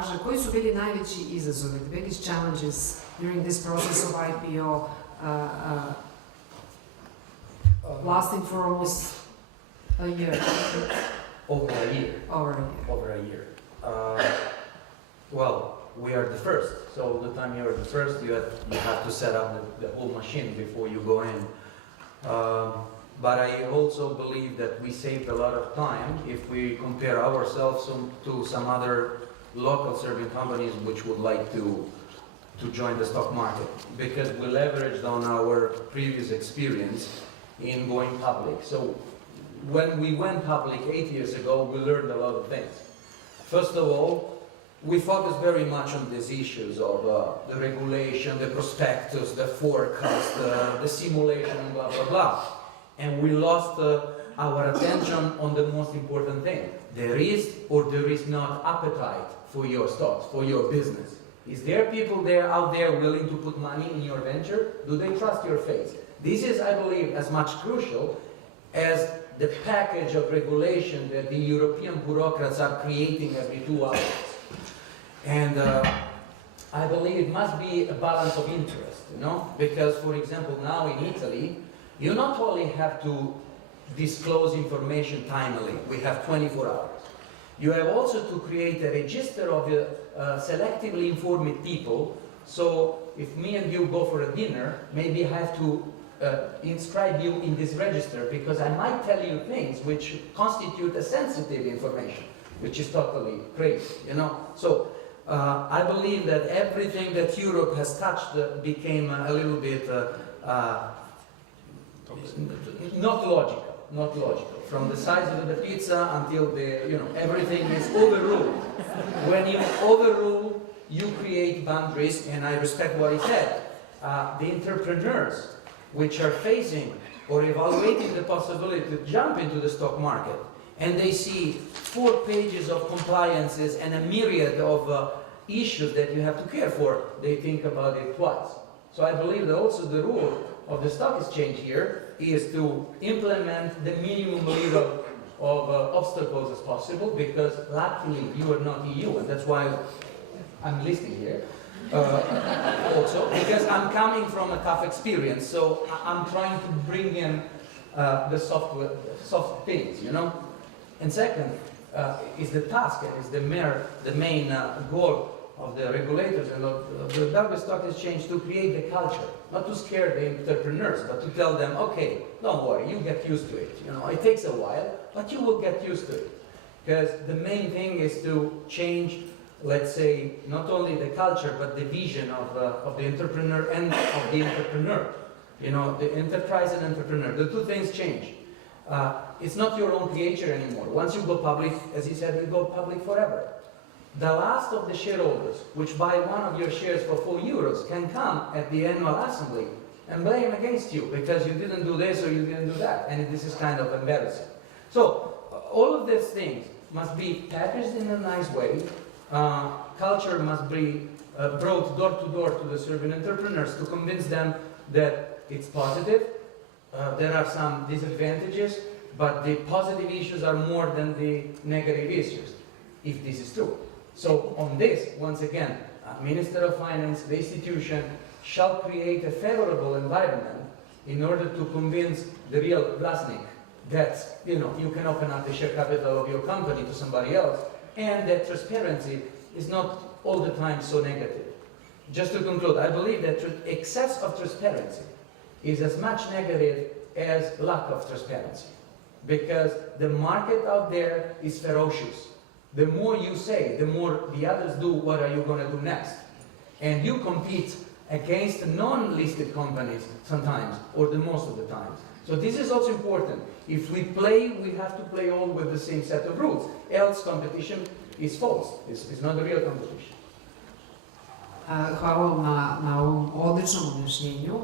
kaže koji su bili najveći izazovi, the biggest challenges during this process of IPO lasting for almost a year. Over a year. Over a year. Well, we are the first. So the time you are the first, you have to set up the whole machine before you go in. But I also believe that we saved a lot of time if we compare ourselves to some other local Serbian companies which would like to join the stock market, because we leveraged on our previous experience in going public. So when we went public 8 years ago, we learned a lot of things. First of all, we focused very much on these issues of the regulation, the prospectus, the forecast, the simulation, and blah, blah, blah. And we lost our attention on the most important thing. There is or there is not appetite for your stocks, for your business. Is there people out there willing to put money in your venture? Do they trust your face? This is, I believe, as much crucial as the package of regulation that the European bureaucrats are creating every 2 hours. And I believe it must be a balance of interest, you know? Because, for example, now in Italy, you not only have to disclose information timely, we have 24 hours. You have also to create a register of selectively informed people. So if me and you go for a dinner, maybe I have to inscribe you in this register, because I might tell you things which constitute a sensitive information, which is totally crazy, you know? So I believe that everything that Europe has touched became a little bit not logical. From the size of the pizza until everything is overruled. When you overrule, you create boundaries, and I respect what he said. The entrepreneurs which are facing or evaluating the possibility to jump into the stock market, and they see 4 pages of compliances and a myriad of issues that you have to care for, they think about it twice. So I believe that also the rule of the stock exchange here is to implement the minimum level of obstacles as possible, because luckily you are not EU, and that's why I'm listing here. Also, because I'm coming from a tough experience, so I'm trying to bring in the soft things, you know. And second, is the task and is the main goal of the regulators and of the Belgrade Stock Exchange to create the culture, not to scare the entrepreneurs, but to tell them, okay, don't worry, you get used to it. You know, it takes a while, but you will get used to it. Because the main thing is to change, let's say, not only the culture, but the vision of the entrepreneur and of the entrepreneur. You know, the enterprise and entrepreneur, the two things change. It's not your own creature anymore. Once you go public, as he said, you go public forever. The last of the shareholders, which buy one of your shares for €4, can come at the annual assembly and blame against you because you didn't do this or you didn't do that, and this is kind of embarrassing. So all of these things must be packaged in a nice way. Culture must be brought door to door to the Serbian entrepreneurs to convince them that it's positive. There are some disadvantages, but the positive issues are more than the negative issues, if this is true. So on this, once again, Minister of Finance, the institution, shall create a favorable environment in order to convince the real vlasnik that you can open up the share capital of your company to somebody else, and that transparency is not all the time so negative. Just to conclude, I believe that excess of transparency is as much negative as lack of transparency, because the market out there is ferocious. The more you say, the more the others do, what are you going to do next? And you compete against non-listed companies sometimes, or the most of the times. So this is also important. If we play, we have to play all with the same set of rules. Else competition is false. It's not a real competition. Hvala vam na ovom odličnom objašnjenju.